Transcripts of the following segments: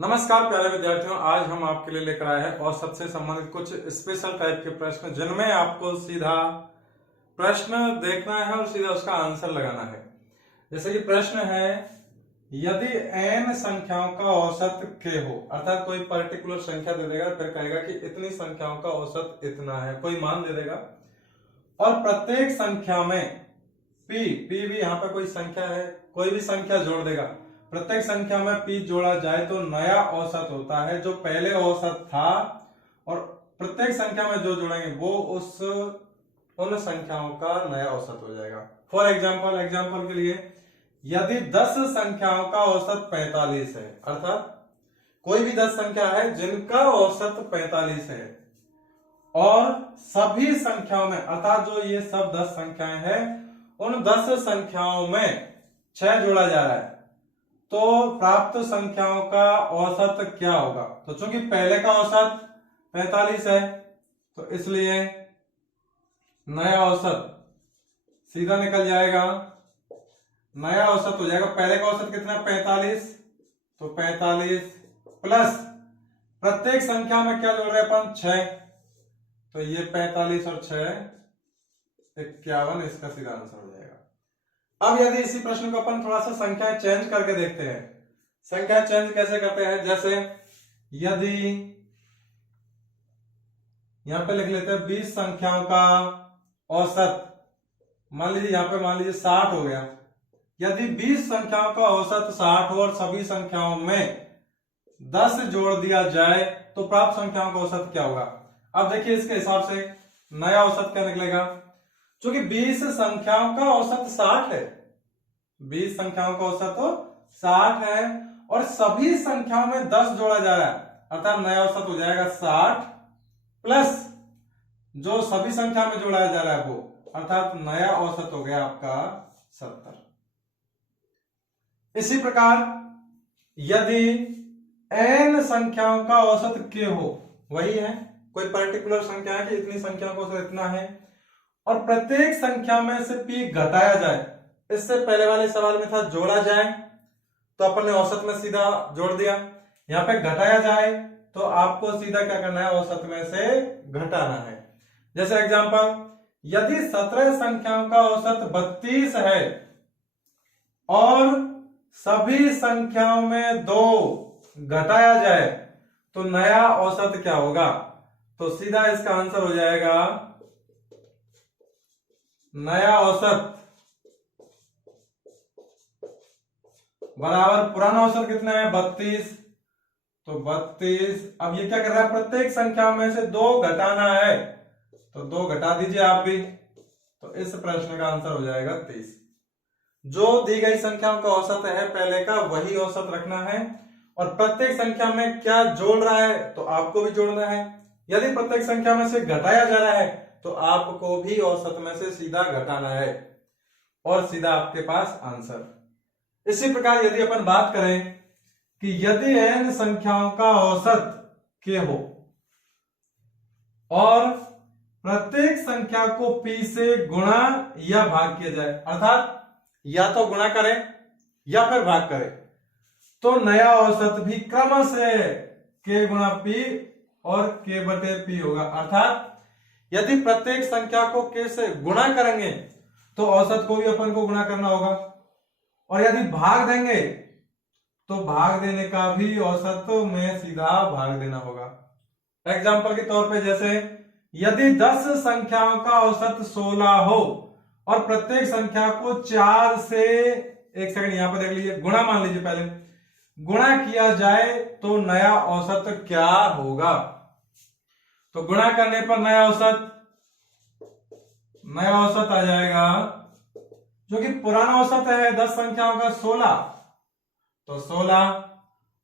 नमस्कार प्यारे विद्यार्थियों, आज हम आपके लिए लेकर आए हैं औसत से संबंधित कुछ स्पेशल टाइप के प्रश्न जिनमें आपको सीधा प्रश्न देखना है और सीधा उसका आंसर लगाना है। जैसे कि प्रश्न है, यदि n संख्याओं का औसत k हो, अर्थात कोई पर्टिकुलर संख्या दे देगा, फिर कहेगा कि इतनी संख्याओं का औसत इतना है, कोई मान दे देगा और प्रत्येक संख्या में p भी यहाँ पर कोई संख्या है, कोई भी संख्या जोड़ देगा। प्रत्येक संख्या में p जोड़ा जाए तो नया औसत होता है जो पहले औसत था, और प्रत्येक संख्या में जो जोड़ेंगे वो उन संख्याओं का नया औसत हो जाएगा। फॉर एग्जाम्पल के लिए, यदि 10 संख्याओं का औसत 45 है, अर्थात कोई भी 10 संख्या है जिनका औसत 45 है और सभी संख्याओं में, अर्थात जो ये सब 10 संख्याएं हैं, उन 10 संख्याओं में 6 जोड़ा जा रहा है, तो प्राप्त संख्याओं का औसत क्या होगा? तो चूंकि पहले का औसत 45 है तो इसलिए नया औसत सीधा निकल जाएगा, नया औसत हो जाएगा। पहले का औसत कितना? 45, तो 45 प्लस प्रत्येक संख्या में क्या जोड़ रहे हैं अपन? 6, तो ये 45 और 6 51, इसका सीधा आंसर हो जाएगा। अब यदि इसी प्रश्न को अपन थोड़ा सा संख्या चेंज करके देखते हैं, संख्या चेंज कैसे करते हैं? जैसे यदि यहां पे लिख लेते हैं 20 संख्याओं का औसत, मान लीजिए यहां पे मान लीजिए 60 हो गया। यदि 20 संख्याओं का औसत 60 हो और सभी संख्याओं में 10 जोड़ दिया जाए तो प्राप्त संख्याओं का औसत क्या होगा? अब देखिए इसके हिसाब से नया औसत क्या निकलेगा? क्योंकि 20 संख्याओं का औसत 60 है, 20 संख्याओं का औसत तो 60 है और सभी संख्याओं में 10 जोड़ा जा रहा है, अर्थात नया औसत हो जाएगा 60 प्लस जो सभी संख्या में जोड़ा जा रहा है वो, अर्थात नया औसत हो गया आपका 70। इसी प्रकार यदि n संख्याओं का औसत k हो, वही है कोई पर्टिकुलर संख्या है कि इतनी संख्याओं का औसत इतना है, और प्रत्येक संख्या में से p घटाया जाए। इससे पहले वाले सवाल में था जोड़ा जाए, तो अपन ने औसत में सीधा जोड़ दिया। यहां पे घटाया जाए तो आपको सीधा क्या करना है? औसत में से घटाना है। जैसे एग्जांपल, यदि 17 संख्याओं का औसत 32 है और सभी संख्याओं में 2 घटाया जाए तो नया औसत क्या होगा? तो सीधा इसका आंसर हो जाएगा, नया औसत बराबर पुराना औसत कितना है? 32, तो 32। अब ये क्या कर रहा है? प्रत्येक संख्या में से 2 घटाना है, तो 2 घटा दीजिए आप भी, तो इस प्रश्न का आंसर हो जाएगा 30। जो दी गई संख्याओं का औसत है पहले का, वही औसत रखना है, और प्रत्येक संख्या में क्या जोड़ रहा है तो आपको भी जोड़ना है। यदि प्रत्येक संख्या में से घटाया जा रहा है तो आपको भी औसत में से सीधा घटाना है और सीधा आपके पास आंसर। इसी प्रकार यदि अपन बात करें कि यदि n संख्याओं का औसत k हो और प्रत्येक संख्या को p से गुणा या भाग किया जाए, अर्थात या तो गुणा करें या फिर भाग करें, तो नया औसत भी क्रम से k गुणा p और k बटे p होगा। अर्थात यदि प्रत्येक संख्या को k से गुणा करेंगे तो औसत को भी अपन को गुणा करना होगा, और यदि भाग देंगे तो भाग देने का भी औसत में सीधा भाग देना होगा। एग्जाम्पल के तौर पे, जैसे यदि 10 संख्याओं का औसत 16 हो और प्रत्येक संख्या को 4 से, एक सेकंड यहां पर देख लीजिए, गुणा मान लीजिए, पहले गुणा किया जाए तो नया औसत क्या होगा? तो गुणा करने पर नया औसत आ जाएगा, जो कि पुराना औसत है 10 संख्याओं का 16, तो 16,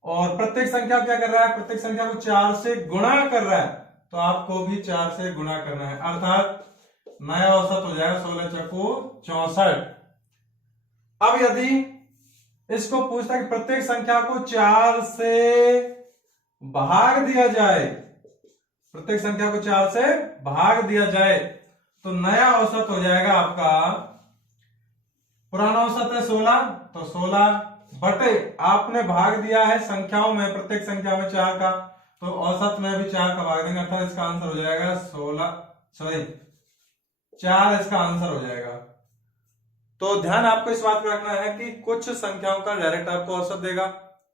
और प्रत्येक संख्या क्या कर रहा है? प्रत्येक संख्या को 4 से गुणा कर रहा है, तो आपको भी 4 से गुणा करना है, अर्थात नया औसत हो जाएगा 16 चक्कू 64। अब यदि इसको पूछता है कि प्रत्येक संख्या को 4 से भाग दिया जाए, प्रत्येक संख्या को 4 से भाग दिया जाए तो नया औसत हो जाएगा आपका पुराना औसत है 16, तो 16 बटे आपने भाग दिया है संख्याओं में, प्रत्येक संख्या में 4 का, तो औसत में भी 4 का भाग देंगे, अर्थात इसका आंसर हो जाएगा 4 इसका आंसर हो जाएगा। तो ध्यान आपको इस बात को रखना है कि कुछ संख्याओं का डायरेक्ट आपको औसत देगा,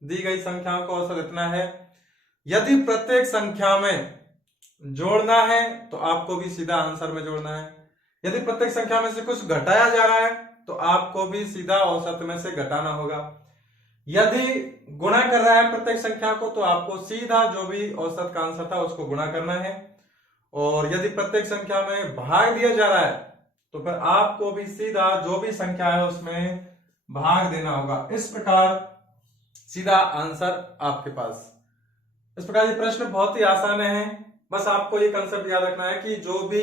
दी गई संख्याओं का औसत इतना है। यदि प्रत्येक संख्या में जोड़ना है तो आपको भी सीधा आंसर में जोड़ना है। यदि प्रत्येक संख्या में से कुछ घटाया जा रहा है तो आपको भी सीधा औसत में से घटाना होगा। यदि गुणा कर रहा है प्रत्येक संख्या को तो आपको सीधा जो भी औसत का आंसर था उसको गुणा करना है। और यदि प्रत्येक संख्या में भाग दिया जा रहा है तो फिर आपको भी सीधा जो भी संख्या है उसमें भाग देना होगा। इस प्रकार सीधा आंसर आपके पास। इस प्रकार ये प्रश्न बहुत ही आसान है। बस आपको ये कंसेप्ट याद रखना है कि जो भी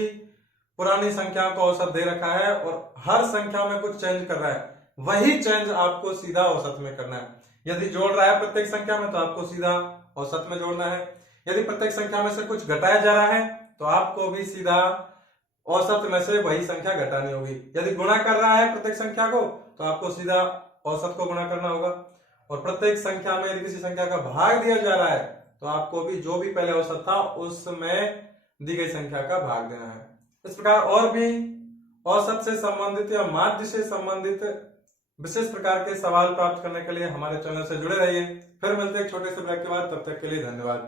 पुरानी संख्या को औसत दे रखा है और हर संख्या में कुछ चेंज कर रहा है, वही चेंज आपको सीधा औसत में करना है। यदि जोड़ रहा है प्रत्येक संख्या में तो आपको सीधा औसत में जोड़ना है। यदि प्रत्येक संख्या में से कुछ घटाया जा रहा है तो आपको भी सीधा औसत में से वही संख्या घटानी होगी। यदि गुणा कर रहा है प्रत्येक संख्या को तो आपको सीधा औसत को गुणा करना होगा। और प्रत्येक संख्या में यदि किसी संख्या का भाग दिया जा रहा है तो आपको भी जो भी पहले औसत था उसमें दी गई संख्या का भाग देना है। इस प्रकार और भी औसत से संबंधित या माध्य से संबंधित विशेष प्रकार के सवाल प्राप्त करने के लिए हमारे चैनल से जुड़े रहिए। फिर मिलते हैं एक छोटे से ब्रेक के बाद, तब तक के लिए धन्यवाद।